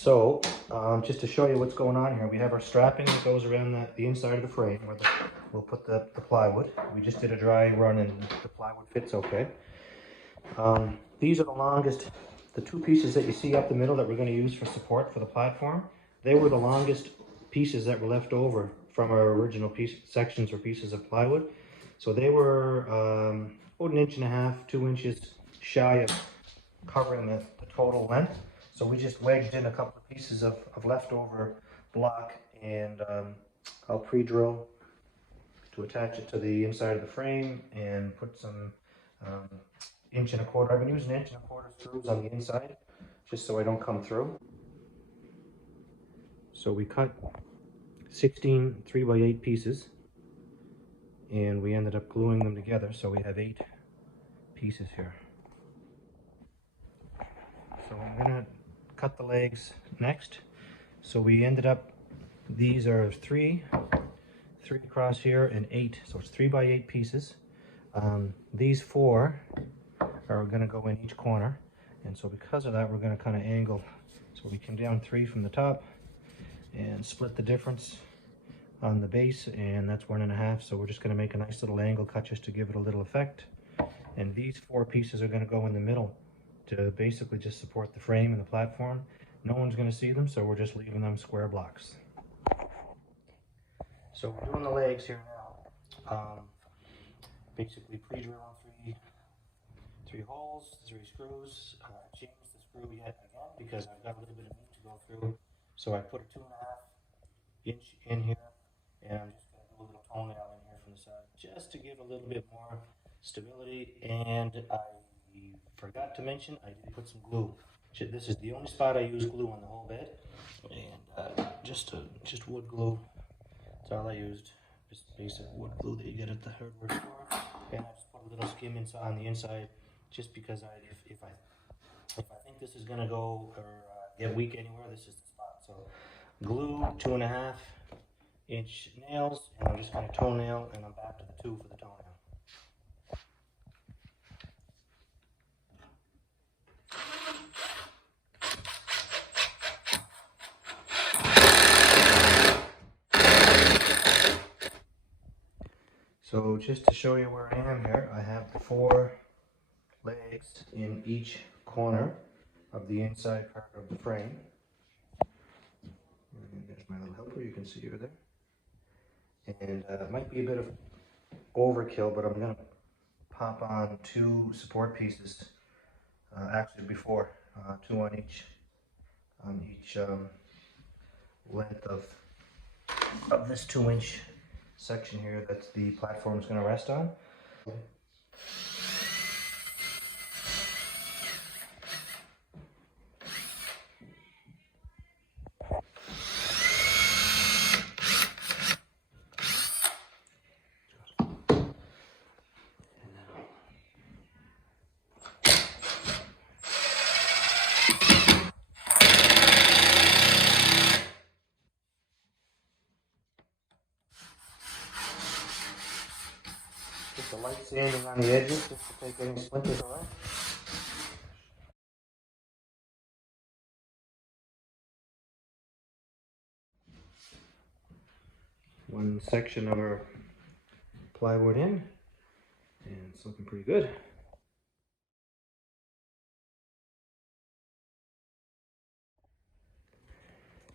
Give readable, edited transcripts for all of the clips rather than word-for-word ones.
Just to show you what's going on here, we have our strapping that goes around the inside of the frame where we'll put the plywood. We just did a dry run and the plywood fits okay. These are the longest, the two pieces that you see up the middle that we're going to use for support for the platform. They were the longest pieces that were left over from our original sections or pieces of plywood. So they were about 1.5 inches, 2 inches shy of covering the total length. So we just wedged in a couple of pieces of leftover block, and I'll pre-drill to attach it to the inside of the frame and put some 1.25 inch. I've been using 1.25 inch screws on the inside just so I don't come through. So we cut 16 3x8 pieces and we ended up gluing them together, so we have 8 pieces here. So I'm gonna cut the legs next. So we ended up, these are 3 across here and 8, so it's 3x8 pieces. These 4 are going to go in each corner, and so because of that we're going to kind of angle, so we come down 3 from the top and split the difference on the base, and that's 1.5. So we're just going to make a nice little angle cut just to give it a little effect. And these 4 pieces are going to go in the middle to basically just support the frame and the platform. No one's going to see them, so we're just leaving them square blocks. So we're doing the legs here now. Basically pre-drilling 3 holes, 3 screws. Changed the screw yet again because I've got a little bit of meat to go through. So I put a 2.5 inch in here, and I'm just going to do a little toenail in here from the side just to give a little bit more stability. And I forgot to mention, I did put some glue. This is the only spot I use glue on the whole bed, and just wood glue. That's all I used. Just basic wood glue that you get at the hardware store. And I just put a little skim on the inside, just because if I think this is gonna go or get weak anywhere, this is the spot. So glue, 2.5 inch nails, and I'm just gonna toenail, and I'm back to the 2 for the toenail. So just to show you where I am here, I have the 4 legs in each corner of the inside part of the frame. And there's my little helper, you can see her there. And it might be a bit of overkill, but I'm going to pop on 2 support pieces, actually before, 2 on each length of this 2 inch section here that the platform is going to rest on. Just a light sanding on the edges just to take any splinters away. One section of our plywood in, and it's looking pretty good.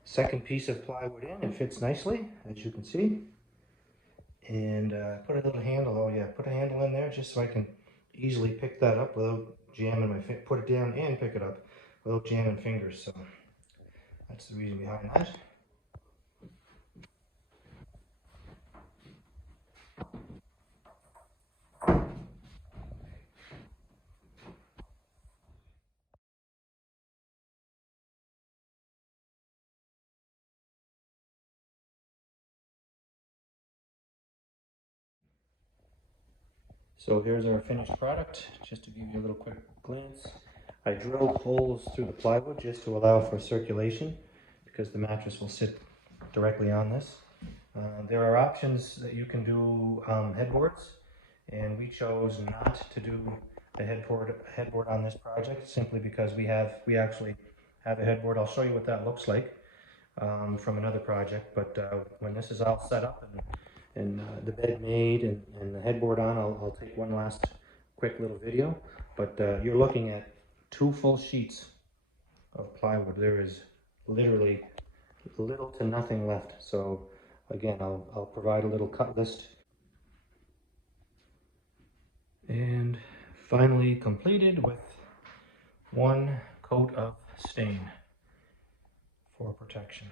Second piece of plywood in, it fits nicely, as you can see. And put a little handle, put a handle in there just so I can easily pick that up without jamming my finger, put it down and pick it up without jamming fingers. So that's the reason behind that. So here's our finished product, just to give you a little quick glance. I drilled holes through the plywood just to allow for circulation, because the mattress will sit directly on this. There are options that you can do headboards, and we chose not to do a headboard on this project simply because we actually have a headboard. I'll show you what that looks like from another project, but when this is all set up and the bed made and the headboard on, I'll take one last quick little video. But you're looking at 2 full sheets of plywood. There is literally little to nothing left. So again, I'll provide a little cut list. And finally completed with 1 coat of stain for protection.